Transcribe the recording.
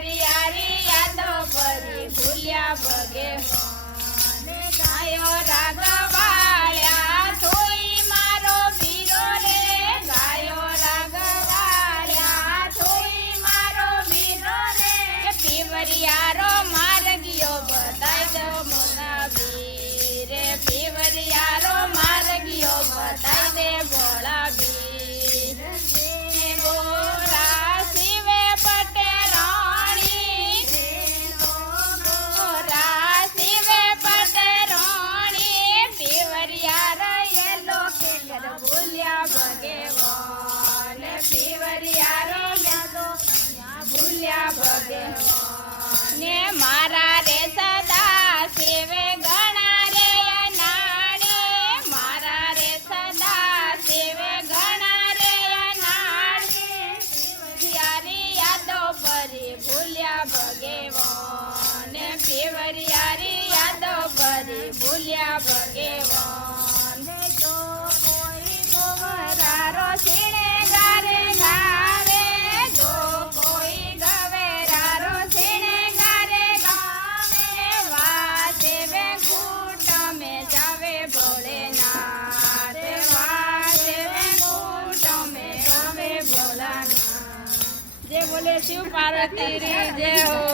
પીવરિયારી યાદો ભરી ભૂલ્યા ભગવાન ગાયો રાગવાળ્યા તોય મારો વીરો રે ગાયો રાગવાળ્યા તોય મારો વીરો રે પીવરિયારો માર્ગીઓ બતાઈ દો મોના વીરે પીવરિયારો માર્ગીઓ બતાઈ દે ભોળા વીર ગોરા શિવે પટેરાણી ગોરા શિવે પટેરાણી પીવરિયારા યેલો ખેર ભૂલ્યા ભગવાન પીવરિયારો યાદો ભૂલ્યા ભગવાન ને મારા રે સદા શિવે ગણા રે નાણી મારા રે સદા શિવે ગણા રે નાણી પીવરિયારી યાદો ભરી ભૂલ્યા ભગવાન પીવરિયારી યાદો ભરી ભૂલ્યા ભગવાન જો કોઈ ગોરારો સીણે ગારે ગાવે જો કોઈ ગવેરારો સીણે ગારે ગાવે વાસે વે કૂટ में जावे भोलेनाथ वासे वे कूट में जावे भोलानाथ जय बोले शिव पार्वती रे जय हो।